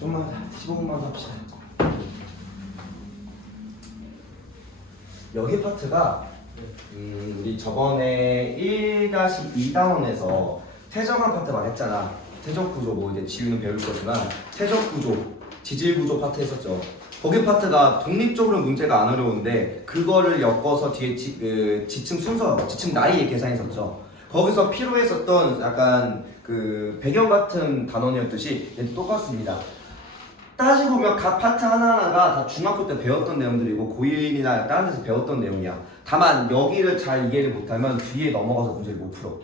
좀만 15분만 더 합시다. 여기 파트가 우리 저번에 1-2단원에서 태정한 파트 말했잖아. 태적구조 뭐 이제 지우는 배울 거지만 태적구조, 지질구조 파트 했었죠. 거기 파트가 독립적으로 문제가 안 어려운데 그거를 엮어서 뒤에 지층 순서, 지층 나이 계산했었죠. 거기서 필요했었던 약간 그 배경 같은 단원이었듯이 얘도 똑같습니다. 따지고 보면 각 파트 하나하나가 다 중학교 때 배웠던 내용들이고 고1이나 다른 데서 배웠던 내용이야. 다만 여기를 잘 이해를 못하면 뒤에 넘어가서 문제를 못 풀어.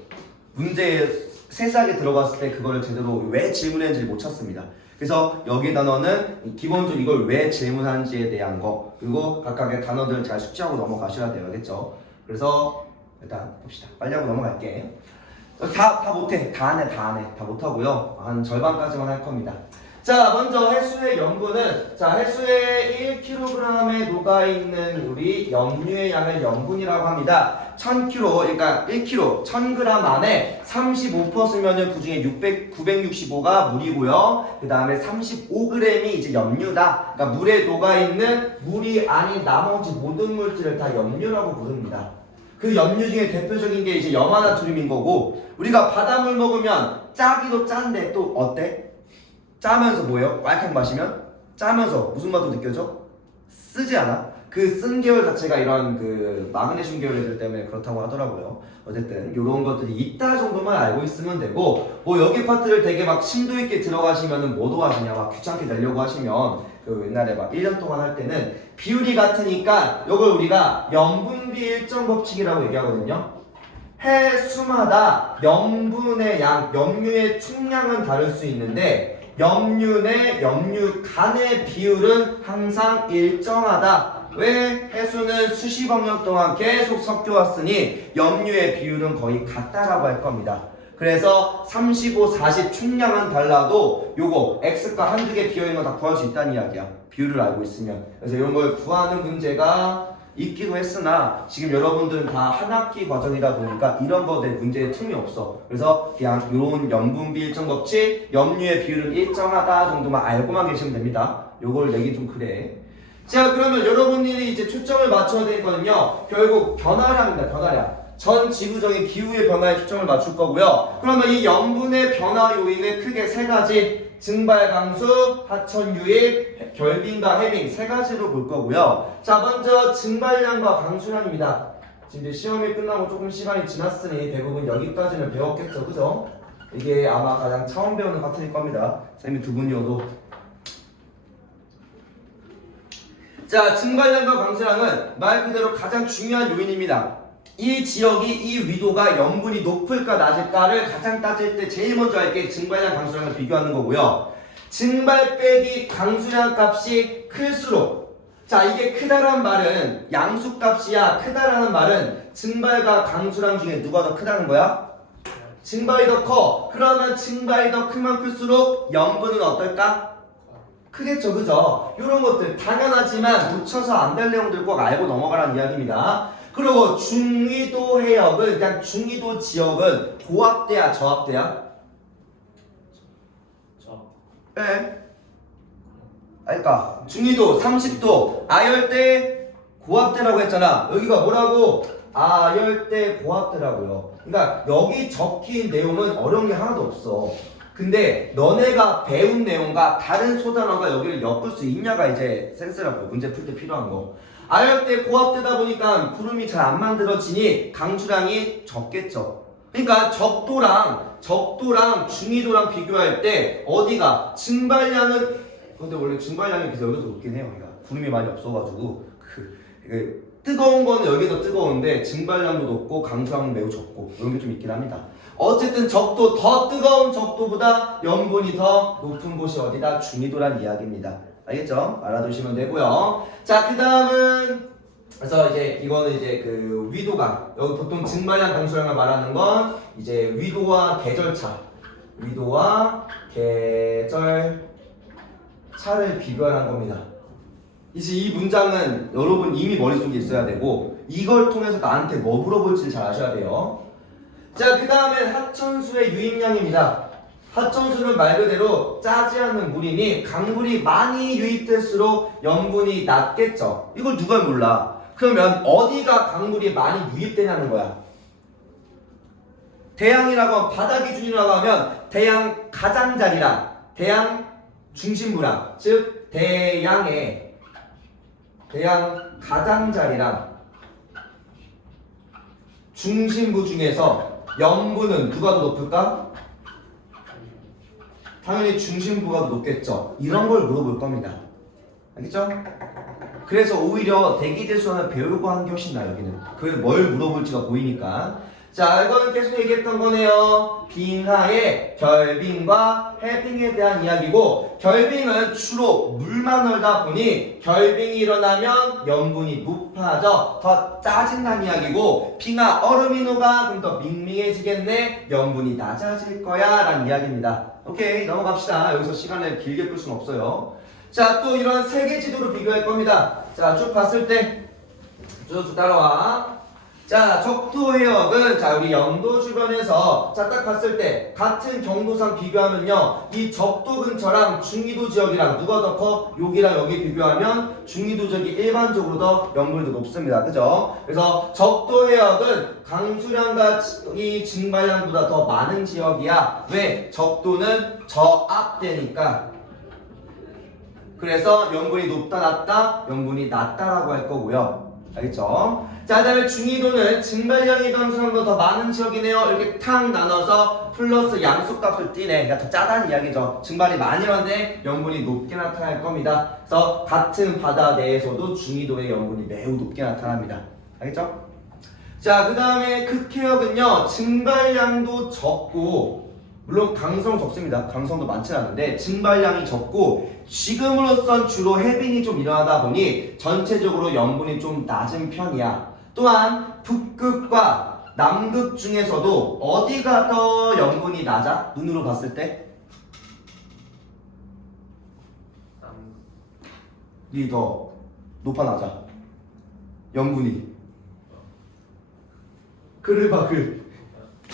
문제에 세세하게 들어갔을 때 그거를 제대로 왜 질문했는지 못 찾습니다. 그래서 여기 단어는 기본적으로 이걸 왜 질문하는지에 대한 거, 그리고 각각의 단어들을 잘 숙지하고 넘어가셔야 돼요. 알겠죠? 그래서 일단 봅시다. 빨리 하고 넘어갈게. 다 못해. 다 안 해. 다 못하고요. 한 절반까지만 할 겁니다. 자, 먼저 해수의 염분은, 자, 해수의 1kg에 녹아있는 우리 염류의 양을 염분이라고 합니다. 1000kg, 그러니까 1kg, 1000g 안에 35%면은 그 중에 965가 물이고요. 그 다음에 35g이 이제 염류다. 그러니까 물에 녹아있는 물이 아닌 나머지 모든 물질을 다 염류라고 부릅니다. 그 염류 중에 대표적인 게 이제 염화나트륨인 거고, 우리가 바닷물 먹으면 짜기도 짠데 또 어때? 짜면서 뭐예요? 왈칵 마시면 짜면서 무슨 맛도 느껴져? 쓰지 않아? 그 쓴 계열 자체가 이런 그 마그네슘 계열들 때문에 그렇다고 하더라고요. 어쨌든 이런 것들이 있다 정도만 알고 있으면 되고, 뭐 여기 파트를 되게 막 심도 있게 들어가시면은 뭐 도와주냐, 막 귀찮게 내려고 하시면 그 옛날에 막 1년 동안 할 때는 비율이 같으니까 이걸 우리가 염분비 일정 법칙이라고 얘기하거든요. 해수마다 염분의 양, 염류의 총량은 다를 수 있는데 염류의 염류 간의 비율은 항상 일정하다. 왜? 해수는 수십억 년 동안 계속 섞여왔으니 염류의 비율은 거의 같다라고 할 겁니다. 그래서 35, 40 총량은 달라도 요거 x가 한두 개 비어있는 거 다 구할 수 있다는 이야기야. 비율을 알고 있으면. 그래서 이런 걸 구하는 문제가 있기도 했으나 지금 여러분들은 다 한 학기 과정이다 보니까 이런 거에 문제의 틈이 없어. 그래서 그냥 이런 염분비 일정 법칙, 염류의 비율은 일정하다 정도만 알고만 계시면 됩니다. 요걸 내기 좀 그래. 자, 그러면 여러분들이 이제 초점을 맞춰야 되거든요. 결국 변화량입니다. 변화량. 전 지구적인 기후의 변화에 초점을 맞출 거고요. 그러면 이 염분의 변화 요인은 크게 세 가지. 증발 강수, 하천 유입, 결빙과 해빙 세 가지로 볼 거고요. 자, 먼저 증발량과 강수량입니다. 지금 이제 시험이 끝나고 조금 시간이 지났으니 대부분 여기까지는 배웠겠죠, 그죠? 이게 아마 가장 처음 배우는 파트일 겁니다. 쌤이 두 분이어도. 자, 증발량과 강수량은 말 그대로 가장 중요한 요인입니다. 이 지역이 이 위도가 염분이 높을까 낮을까를 가장 따질 때 제일 먼저 할 게 증발량 강수량을 비교하는 거고요. 증발 빼기 강수량 값이 클수록, 자, 이게 크다란 말은 양수값이야. 크다라는 말은 증발과 강수량 중에 누가 더 크다는 거야? 증발이 더 커. 그러면 증발이 더 크면 클수록 염분은 어떨까? 크겠죠, 그죠? 이런 것들 당연하지만 놓쳐서 안 될 내용들 꼭 알고 넘어가라는 이야기입니다. 그리고 중위도 해역은, 그냥 중위도 지역은 고압대야, 저압대야? 네. 그러니까 중위도 30도 아열대 고압대라고 했잖아. 여기가 뭐라고? 아열대 고압대라고요. 그러니까 여기 적힌 내용은 어려운 게 하나도 없어. 근데 너네가 배운 내용과 다른 소단어가 여기를 엮을 수 있냐가 이제 센스라고요. 문제 풀 때 필요한 거. 아열대 고압대다 보니까 구름이 잘 안 만들어지니 강수량이 적겠죠. 그러니까 적도랑 중위도랑 비교할 때 어디가 증발량은, 근데 원래 증발량이 그래서 여기도 높긴 해요. 그러니까 구름이 많이 없어가지고 뜨거운 거는 여기 더 뜨거운데 증발량도 높고 강수량은 매우 적고 이런 게 좀 있긴 합니다. 어쨌든 적도, 더 뜨거운 적도보다 염분이 더 높은 곳이 어디다? 중위도란 이야기입니다. 알겠죠? 알아두시면 되고요. 자, 그 다음은, 그래서 이제 이거는 이제 그 위도가, 여기 보통 증발량 강수량을 말하는 건 이제 위도와 계절차, 위도와 계절차를 비교하는 겁니다. 이제 이 문장은 여러분 이미 머릿속에 있어야 되고 이걸 통해서 나한테 뭐 물어볼지 잘 아셔야 돼요. 자, 그 다음엔 하천수의 유입량입니다. 합정수는 말 그대로 짜지 않는 물이니 강물이 많이 유입될수록 염분이 낮겠죠. 이걸 누가 몰라? 그러면 어디가 강물이 많이 유입되냐는 거야. 대양이라고 하면 바다 기준이라고 하면 대양 가장자리랑 대양 중심부랑 즉 대양 가장자리랑 중심부 중에서 염분은 누가 더 높을까? 당연히 중심부가 더 높겠죠. 이런 걸 물어볼 겁니다. 알겠죠? 그래서 오히려 대기대수원을 배우고 하는 게 훨씬 나아요. 여기는 그걸 뭘 물어볼지가 보이니까. 자, 이거는 계속 얘기했던 거네요. 빙하의 결빙과 해빙에 대한 이야기고, 결빙은 주로 물만 얼다 보니 결빙이 일어나면 염분이 높아져 더 짜증난 이야기고, 빙하 얼음이 녹아 그럼 더 밍밍해지겠네, 염분이 낮아질 거야 라는 이야기입니다. 오케이, 넘어갑시다. 여기서 시간을 길게 끌 수는 없어요. 자, 또 이런 세계 지도로 비교할 겁니다. 자, 쭉 봤을 때 쭉 따라와. 자, 적도 해역은 자 우리 영도 주변에서 자 딱 봤을 때 같은 경도상 비교하면요, 이 적도 근처랑 중위도 지역이랑 누가 더 커? 여기랑 여기 비교하면 중위도 지역이 일반적으로 더 염분이 더 높습니다. 그죠? 그래서 적도 해역은 강수량과 이 증발량보다 더 많은 지역이야. 왜? 적도는 저압되니까. 그래서 염분이 높다 낮다, 염분이 낮다라고 할 거고요. 알겠죠? 자, 그 다음에 중위도는 증발량이 감소한 거 더 많은 지역이네요. 이렇게 탁 나눠서 플러스 양수값을 띠네. 그러니까 더 짜다는 이야기죠. 증발이 많이 일어나는데 염분이 높게 나타날 겁니다. 그래서 같은 바다 내에서도 중위도의 염분이 매우 높게 나타납니다. 알겠죠? 자, 그 다음에 극해역은요, 증발량도 적고, 물론 강성 적습니다. 강성도 많지 않은데 증발량이 적고, 지금으로선 주로 해빙이 좀 일어나다 보니 전체적으로 염분이 좀 낮은 편이야. 또한 북극과 남극 중에서도 어디가 더 염분이 낮아? 눈으로 봤을 때? 이 더 높아 낮아? 염분이. 글을 봐, 글.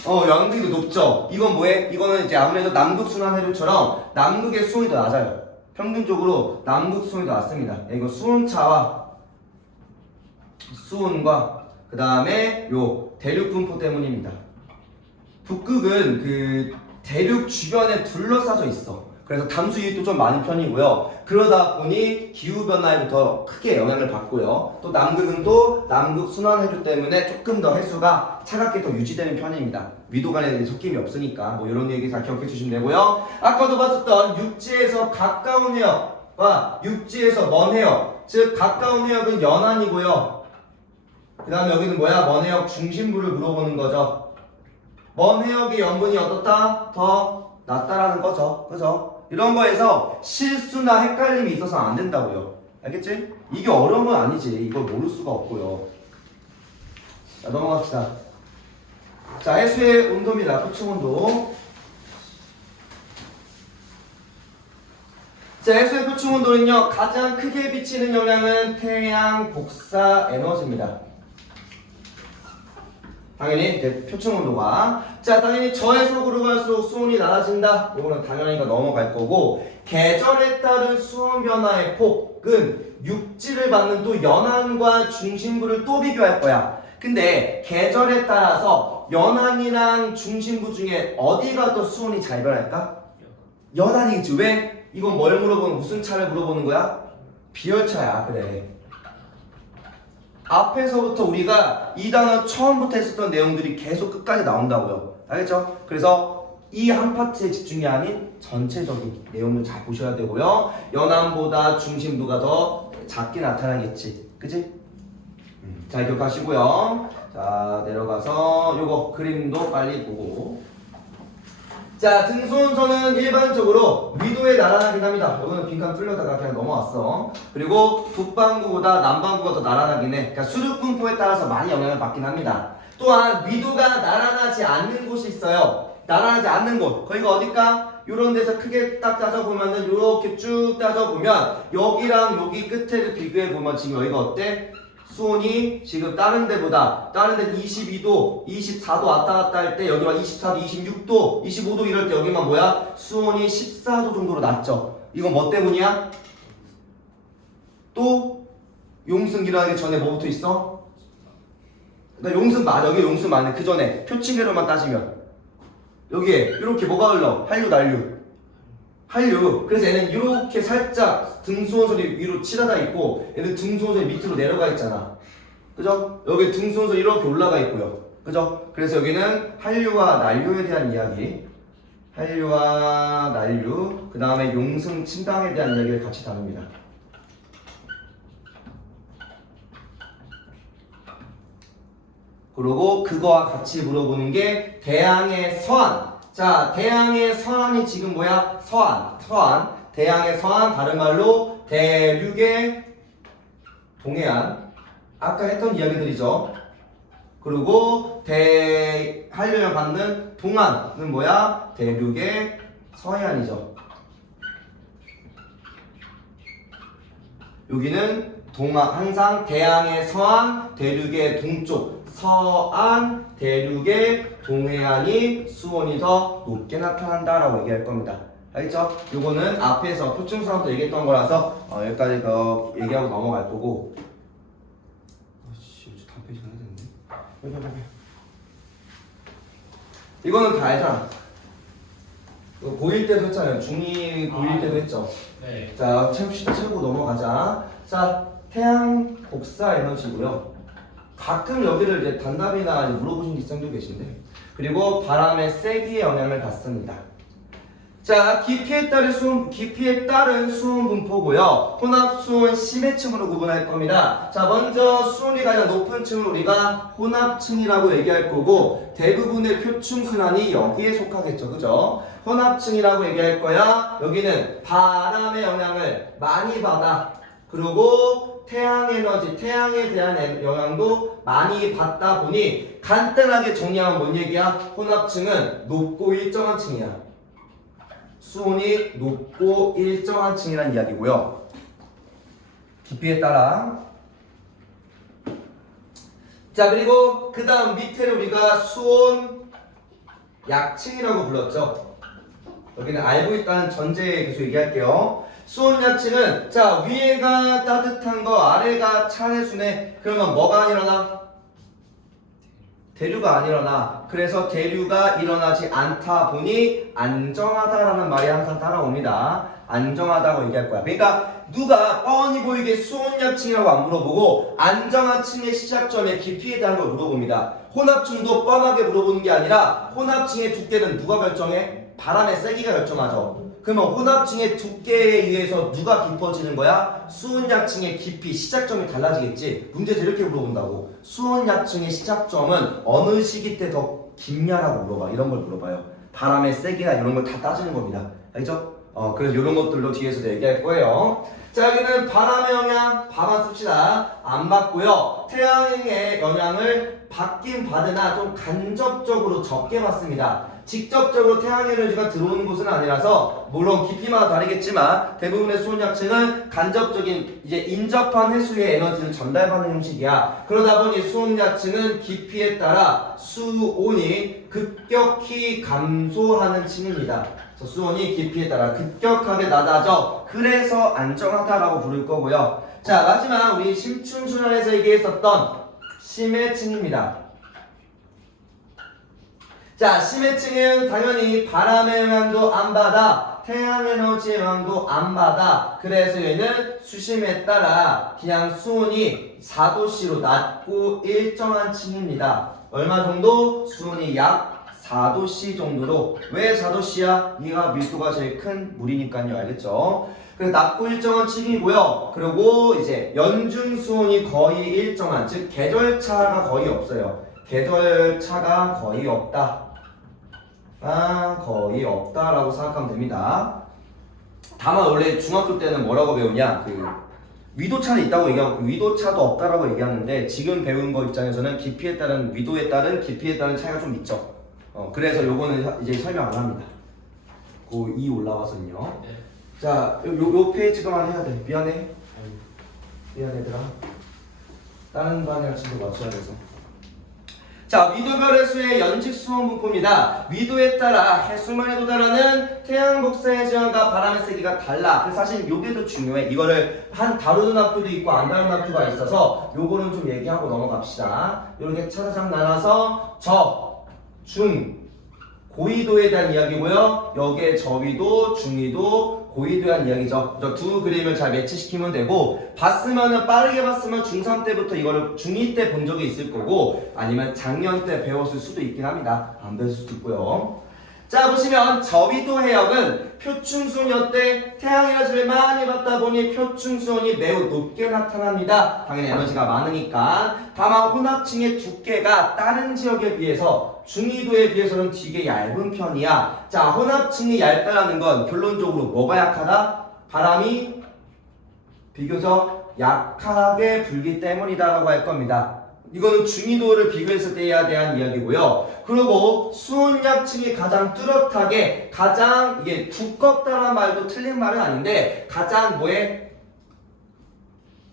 양극이 더 높죠. 이건 뭐해? 이거는 이제 아무래도 남극 순환해류처럼 남극의 수온이 더 낮아요. 평균적으로 남극 수온이 더 낮습니다. 이거 수온차와 수온과 그 다음에 요 대륙 분포 때문입니다. 북극은 그 대륙 주변에 둘러싸져 있어. 그래서 담수 유입도 좀 많은 편이고요. 그러다 보니 기후변화에 더 크게 영향을 받고요. 또 남극은 또 남극 순환해류 때문에 조금 더 해수가 차갑게 더 유지되는 편입니다. 위도 간에 섞임이 없으니까 뭐 이런 얘기 다 기억해 주시면 되고요. 아까도 봤었던 육지에서 가까운 해역과 육지에서 먼 해역, 즉 가까운 해역은 연안이고요. 그 다음에 여기는 뭐야? 먼 해역 중심부를 물어보는 거죠. 먼 해역의 염분이 어떻다? 더 낮다라는 거죠. 그죠? 이런 거에서 실수나 헷갈림이 있어서 안 된다고요. 알겠지? 이게 어려운 건 아니지. 이걸 모를 수가 없고요. 자, 넘어갑시다. 자, 해수의 온도입니다. 표층 온도. 자, 해수의 표층 온도는요, 가장 크게 미치는 영향은 태양 복사 에너지입니다. 당연히 표층 온도가. 자, 당연히 저해석으로 갈수록 수온이 낮아진다. 이거는 당연히가 넘어갈 거고, 계절에 따른 수온 변화의 폭은 육지를 받는 또 연안과 중심부를 또 비교할 거야. 근데 계절에 따라서 연안이랑 중심부 중에 어디가 더 수온이 잘 변할까? 연안이겠지. 왜? 이건 뭘 물어보는, 무슨 차를 물어보는 거야? 비열차야. 그래. 앞에서부터 우리가 이 단어 처음부터 했었던 내용들이 계속 끝까지 나온다고요. 알겠죠? 그래서 이 한 파트에 집중이 아닌 전체적인 내용을 잘 보셔야 되고요. 연안보다 중심부가 더 작게 나타나겠지. 그치? 잘 기억하시고요. 자, 내려가서 요거 그림도 빨리 보고. 자, 등수온선은 일반적으로 위도에 나란하긴 합니다. 이거는 빈칸 뚫려다가 그냥 넘어왔어. 그리고 북반구보다 남반구가 더 나란하긴 해. 그러니까 수륙 분포에 따라서 많이 영향을 받긴 합니다. 또한 위도가 나란하지 않는 곳이 있어요. 나란하지 않는 곳. 거기가 어딜까? 요런 데서 크게 딱 따져보면은 요렇게 쭉 따져보면 여기랑 여기 끝에를 비교해보면 지금 여기가 어때? 수온이 지금 다른 데보다 다른 데는 22도, 24도 왔다 갔다 할 때 여기만 24도, 26도, 25도 이럴 때 여기만 뭐야? 수온이 14도 정도로 낮죠. 이건 뭐 때문이야? 또 용승 일어나기 전에 뭐 붙어 있어? 그러니까 용승 맞아. 여기 용승 맞네. 그 전에 표층계로만 따지면 여기에 이렇게 뭐가 흘러? 한류, 난류. 한류. 그래서 얘는 이렇게 살짝 등수원선이 위로 치닫아 있고 얘는 등수원선이 밑으로 내려가 있잖아. 그죠? 여기 등수원선이 이렇게 올라가 있고요. 그죠? 그래서 여기는 한류와 난류에 대한 이야기, 한류와 난류, 그 다음에 용승 침강에 대한 이야기를 같이 다룹니다. 그리고 그거와 같이 물어보는 게 대항의 서안. 자, 대항의 서안이 지금 뭐야? 서안. 대항의 서안, 다른 말로 대륙의 동해안. 아까 했던 이야기들이죠. 그리고 한류를 받는 동안은 뭐야? 대륙의 서해안이죠. 여기는 항상 대항의 서안, 대륙의 동쪽, 서안, 대륙의 동해안이 수온이 더 높게 나타난다라고 얘기할 겁니다. 알겠죠? 요거는 앞에서 표충수학부터 얘기했던 거라서 여기까지 얘기하고 넘어갈 거고. 아씨, 다음 페이지 가야 되는데. 이거는 다 알잖아. 고1 때도 했잖아요. 중2 고1 때도 했죠. 네. 자, 채우고 넘어가자. 자, 태양 복사 에너지고요. 가끔 여기를 이제 단답이나 물어보신 학생도 계신데, 그리고 바람의 세기의 영향을 받습니다. 자, 깊이에 따른 수온 분포고요. 혼합 수온 심해층으로 구분할 겁니다. 자, 먼저 수온이 가장 높은 층을 우리가 혼합층이라고 얘기할 거고, 대부분의 표층 순환이 여기에 속하겠죠, 그죠? 혼합층이라고 얘기할 거야. 여기는 바람의 영향을 많이 받아. 그리고 태양에너지, 태양에 대한 영향도 많이 받다 보니 간단하게 정리하면 뭔 얘기야? 혼합층은 높고 일정한 층이야. 수온이 높고 일정한 층이라는 이야기고요. 깊이에 따라. 자, 그리고 그 다음 밑에를 우리가 수온 약층이라고 불렀죠. 여기는 알고 있다는 전제에 계속 얘기할게요. 수온 약층은 자, 위에가 따뜻한 거, 아래가 차내수네. 그러면 뭐가 안 일어나? 대류가 안 일어나. 그래서 대류가 일어나지 않다 보니 안정하다라는 말이 항상 따라옵니다. 안정하다고 얘기할 거야. 그러니까 누가 뻔히 보이게 수온약층이라고 안 물어보고 안정한 층의 시작점의 깊이에 대한 걸 물어봅니다. 혼합층도 뻔하게 물어보는 게 아니라 혼합층의 두께는 누가 결정해? 바람의 세기가 결정하죠. 그러면 혼합층의 두께에 의해서 누가 깊어지는 거야? 수온약층의 깊이, 시작점이 달라지겠지. 문제에서 이렇게 물어본다고. 수온약층의 시작점은 어느 시기 때 더 깊냐라고 물어봐. 이런 걸 물어봐요. 바람의 세기나 이런 걸 다 따지는 겁니다. 알죠? 그래서 이런 것들로 뒤에서 얘기할 거예요. 자, 여기는 바람의 영향 봐만 씁시다. 안 받고요. 태양의 영향을 받긴 받으나 좀 간접적으로 적게 받습니다. 직접적으로 태양 에너지가 들어오는 곳은 아니라서 물론 깊이마다 다르겠지만 대부분의 수온약층은 간접적인 이제 인접한 해수의 에너지를 전달받는 형식이야. 그러다 보니 수온약층은 깊이에 따라 수온이 급격히 감소하는 층입니다. 수온이 깊이에 따라 급격하게 낮아져. 그래서 안정하다라고 부를 거고요. 자, 마지막 우리 심층순환에서 얘기했었던 심해층입니다. 자, 심해층은 당연히 바람의 영향도 안 받아, 태양 에너지의 영향도 안 받아. 그래서 얘는 수심에 따라 그냥 수온이 4도씨로 낮고 일정한 층입니다. 얼마 정도? 수온이 약 4도씨 정도로. 왜 4도씨야? 얘가 밀도가 제일 큰 물이니까요. 알겠죠? 그래서 낮고 일정한 층이고요. 그리고 이제 연중 수온이 거의 일정한, 즉 계절차가 거의 없어요. 계절차가 거의 없다. 거의 없다라고 생각하면 됩니다. 다만 원래 중학교 때는 뭐라고 배우냐? 위도차는 있다고 얘기하고 위도차도 없다라고 얘기하는데 지금 배운 거 입장에서는 깊이에 따른 위도에 따른 깊이에 따른 차이가 좀 있죠. 그래서 요거는 이제 설명 안 합니다. 그 2 올라와서는요. 네. 자, 요 페이지만 해야 돼. 미안해 얘들아. 다른 방향치도 맞춰야 돼서. 자, 위도별의 수의 연직 수온 분포입니다. 위도에 따라 해수면에 도달하는 태양 복사의 지형과 바람의 세기가 달라. 그래서 사실 요게도 중요해. 이거를 한 다루는 학교도 있고 안 다루는 학교가 있어서 요거는 좀 얘기하고 넘어갑시다. 이렇게 차례상 나눠서 저, 중, 고위도에 대한 이야기고요. 여기에 저위도, 중위도, 고위도에 대한 이야기죠. 두 그림을 잘 매치시키면 되고, 봤으면은 빠르게 봤으면 중3 때부터 이거를 중2 때 본 적이 있을 거고, 아니면 작년 때 배웠을 수도 있긴 합니다. 안 배웠을 수도 있고요. 자, 보시면 저위도 해역은 표충수온이었 때 태양에너지를 많이 받다 보니 표충수온이 매우 높게 나타납니다. 당연히 에너지가 많으니까. 다만 혼합층의 두께가 다른 지역에 비해서 중위도에 비해서는 되게 얇은 편이야. 자, 혼합층이 얇다라는 건 결론적으로 뭐가 약하다? 바람이 비교적 약하게 불기 때문이다라고 할 겁니다. 이거는 중위도를 비교했을 때에 대한 이야기고요. 그리고 수온약층이 가장 뚜렷하게 가장 이게 두껍다는 말도 틀린 말은 아닌데 가장 뭐에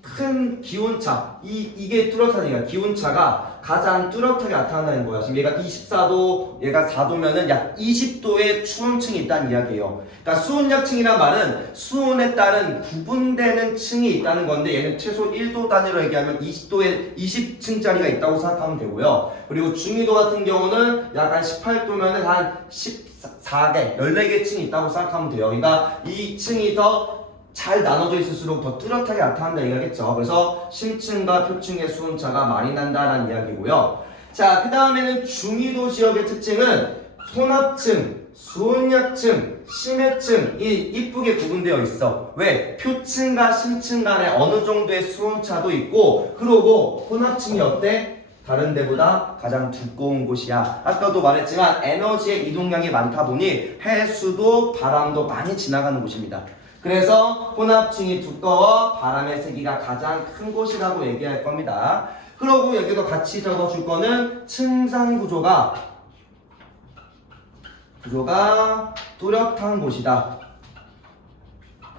큰 기온차 이게 뚜렷하니까 기온차가 가장 뚜렷하게 나타난다는 거야. 지금 얘가 24도, 얘가 4도면은 약 20도의 추운층이 있다는 이야기예요. 그러니까 수온약층이란 말은 수온에 따른 구분되는 층이 있다는 건데 얘는 최소 1도 단위로 얘기하면 20도에 20층짜리가 있다고 생각하면 되고요. 그리고 중위도 같은 경우는 약 한 18도면은 한 14개, 14개 층이 있다고 생각하면 돼요. 그러니까 이 층이 더 잘 나눠져 있을수록 더 뚜렷하게 나타난다 이거겠죠. 그래서 심층과 표층의 수온차가 많이 난다라는 이야기고요. 자, 그 다음에는 중위도 지역의 특징은 혼합층, 수온약층, 심해층이 이쁘게 구분되어 있어. 왜? 표층과 심층 간에 어느 정도의 수온차도 있고, 그리고 혼합층이 어때? 다른 데보다 가장 두꺼운 곳이야. 아까도 말했지만 에너지의 이동량이 많다 보니 해수도 바람도 많이 지나가는 곳입니다. 그래서 혼합층이 두꺼워 바람의 세기가 가장 큰 곳이라고 얘기할 겁니다. 그리고 여기도 같이 적어줄 거는 층상 구조가 뚜렷한 곳이다.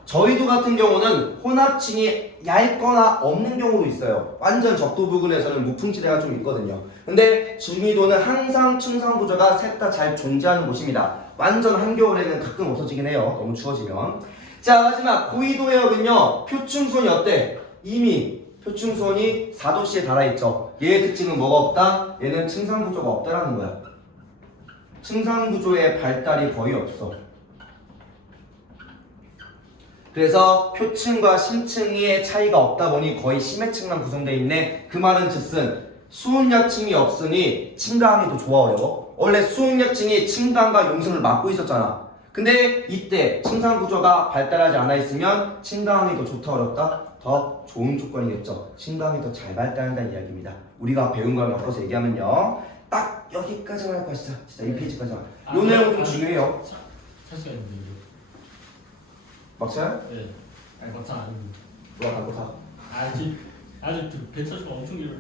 저희도 같은 경우는 혼합층이 얇거나 없는 경우도 있어요. 완전 적도 부근에서는 무풍지대가 좀 있거든요. 근데 중위도는 항상 층상 구조가 셋 다 잘 존재하는 곳입니다. 완전 한겨울에는 가끔 없어지긴 해요. 너무 추워지면. 자, 마지막 고위도 해역은요. 표충수온이 어때? 이미 표충수온이 4도씨에 달아있죠. 얘의 특징은 뭐가 없다? 얘는 층상 구조가 없다라는 거야. 층상 구조의 발달이 거의 없어. 그래서 표층과 심층의 차이가 없다 보니 거의 심해층만 구성되어 있네. 그 말은 즉슨 수온약층이 없으니 침강이 더 좋아 어려워. 원래 수온약층이 침강과 용승을 막고 있었잖아. 근데 이때 층상 구조가 발달하지 않아 있으면 침강이 더 좋다 어렵다? 더 좋은 조건이겠죠. 침강이 더 잘 발달한다는 이야기입니다. 우리가 배운 걸 바꿔서 얘기하면요. 딱 여기까지만 할 것이다. 진짜 이 페이지까지만. 요 내용 좀 중요해요. 사실 아닌데 이거. 막차요? 네. 아니 막차 아닙니다. 뭐야 갖고 사. 아직 배차수가 엄청 길어요.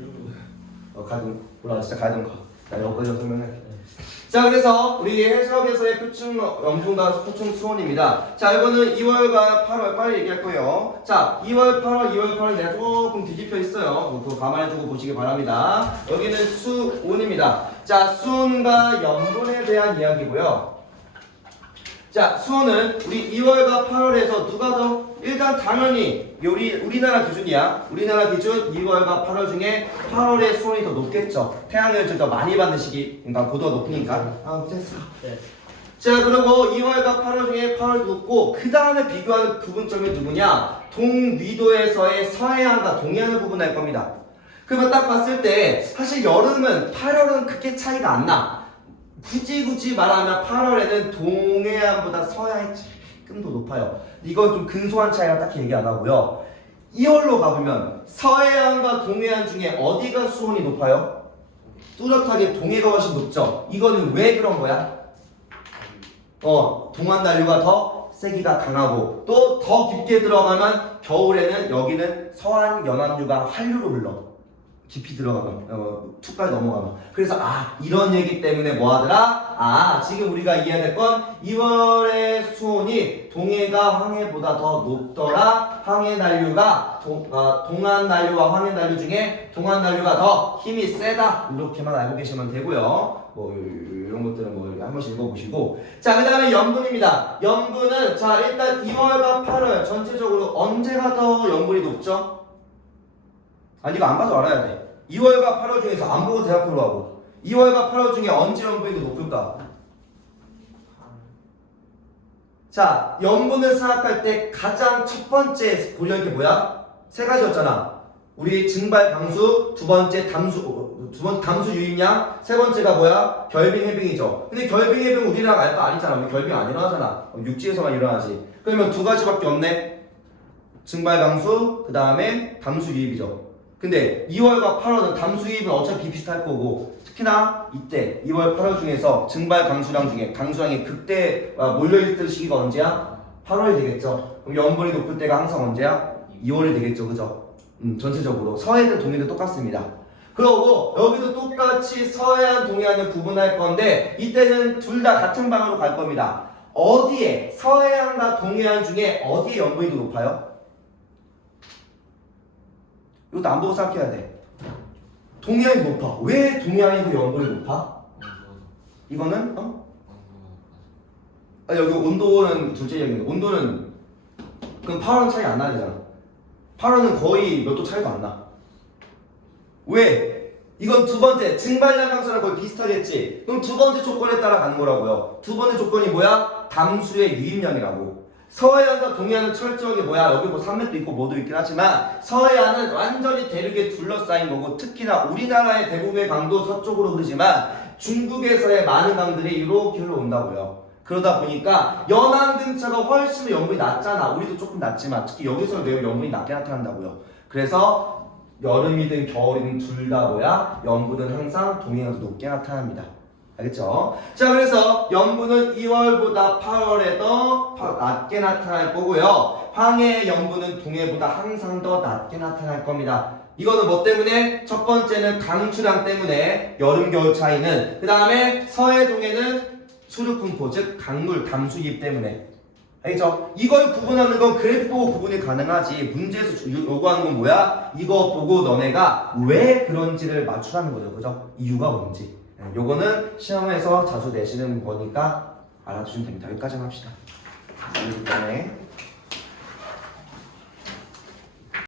가든 몰라 진짜 가든 가. 나 여기까지 설명할게. 자, 그래서 우리 해석에서의 표층 염분과 표층 수온입니다. 자, 이거는 2월과 8월 빨리 얘기할 거예요. 자, 2월, 8월 내가 조금 뒤집혀 있어요. 그거 가만히 두고 보시기 바랍니다. 여기는 수온입니다. 자, 수온과 염분에 대한 이야기고요. 자, 수온은 우리 2월과 8월에서 누가 더? 일단 당연히 우리나라 기준이야. 우리나라 기준 2월과 8월 중에 8월의 수온이 더 높겠죠. 태양을 더 많이 받는 시기. 그러니까 고도가 높으니까. 아, 됐어. 네. 자, 그리고 2월과 8월 중에 8월도 높고 그 다음에 비교하는 구분점이 누구냐? 동위도에서의 서해안과 동해안을 구분할 겁니다. 그러면 딱 봤을 때 사실 여름은 8월은 그렇게 차이가 안 나. 굳이 말하면 8월에는 동해안보다 서해안이 조금 더 높아요. 이건 좀 근소한 차이라 딱히 얘기 안 하고요. 2월로 가보면 서해안과 동해안 중에 어디가 수온이 높아요? 뚜렷하게 동해가 훨씬 높죠. 이거는 왜 그런 거야? 동안 난류가 더 세기가 강하고 또 더 깊게 들어가면 겨울에는 여기는 서한 연안류가 한류로 흘러. 깊이 들어가면 툭까지 넘어가면 그래서 이런 얘기 때문에 뭐하더라? 지금 우리가 이해해야 될 건 2월의 수온이 동해가 황해보다 더 높더라. 황해난류가 동안난류와 황해난류 중에 동안난류가 더 힘이 세다. 이렇게만 알고 계시면 되고요. 뭐 이런 것들은 뭐 한 번씩 읽어보시고 자, 그 다음에 염분입니다. 염분은 자 일단 2월과 8월 전체적으로 언제가 더 염분이 높죠? 이거 안 봐도 알아야 돼. 2월과 8월 중에서 안 보고 대학교로 하고 2월과 8월 중에 언제 염분이 더 높을까? 자, 염분을 생각할 때 가장 첫 번째 고려할 게 뭐야? 세 가지였잖아. 우리 증발 강수, 두 번째 담수 유입량, 세 번째가 뭐야? 결빙 해빙이죠. 근데 결빙 해빙 우리랑 알 거 아니잖아. 우리 결빙 안 일어나잖아. 육지에서만 일어나지. 그러면 두 가지밖에 없네. 증발 강수, 그 다음에 담수 유입이죠. 근데 2월과 8월은 담수 유입은 어차피 비슷할 거고 특히나 이때 2월, 8월 중에서 증발 강수량 중에 강수량이 극대 몰려있을 시기가 언제야? 8월이 되겠죠. 그럼 염분이 높을 때가 항상 언제야? 2월이 되겠죠. 그죠? 전체적으로 서해든 동해든 똑같습니다. 그러고 여기도 똑같이 서해안 동해안을 구분할 건데 이때는 둘 다 같은 방향으로 갈 겁니다. 어디에 서해안과 동해안 중에 어디에 염분이 더 높아요? 이것도 안 보고 생각해야 돼. 동해안이 높아. 왜 동해안이 더 염분이 높아? 이거는 여기 온도는 둘째 얘기인데 온도는 그럼 8월은 차이 안 나잖아. 8월은 거의 몇 도 차이도 안 나. 왜? 이건 두 번째 증발량 강수랑 거의 비슷하겠지. 그럼 두 번째 조건에 따라 가는 거라고요. 두 번째 조건이 뭐야? 담수의 유입량이라고. 서해안과 동해안은 철저하게 뭐야? 여기 뭐 산맥도 있고 뭐도 있긴 하지만 서해안은 완전히 대륙에 둘러싸인 거고 특히나 우리나라의 대부분의 강도 서쪽으로 흐르지만 중국에서의 많은 강들이 이렇게 흘러온다고요. 그러다 보니까 연안 근처가 훨씬 더 염분이 낮잖아. 우리도 조금 낮지만 특히 여기서는 매우 염분이 낮게 나타난다고요. 그래서 여름이든 겨울이든 둘 다 뭐야? 염분은 항상 동해가 더 높게 나타납니다. 알겠죠? 자, 그래서 염분은 2월보다 8월에 더 낮게 나타날 거고요. 황해의 염분은 동해보다 항상 더 낮게 나타날 겁니다. 이거는 뭐 때문에? 첫 번째는 강수량 때문에 여름 겨울 차이는, 그 다음에 서해 동해는 수륙분포 즉 강물 담수입 때문에. 알겠죠? 이걸 구분하는 건 그래프 보고 구분이 가능하지. 문제에서 요구하는 건 뭐야? 이거 보고 너네가 왜 그런지를 맞추라는 거죠. 그죠? 이유가 뭔지. 요거는 시험에서 자주 내시는 거니까 알아두시면 됩니다. 여기까지만 합시다. 그다음에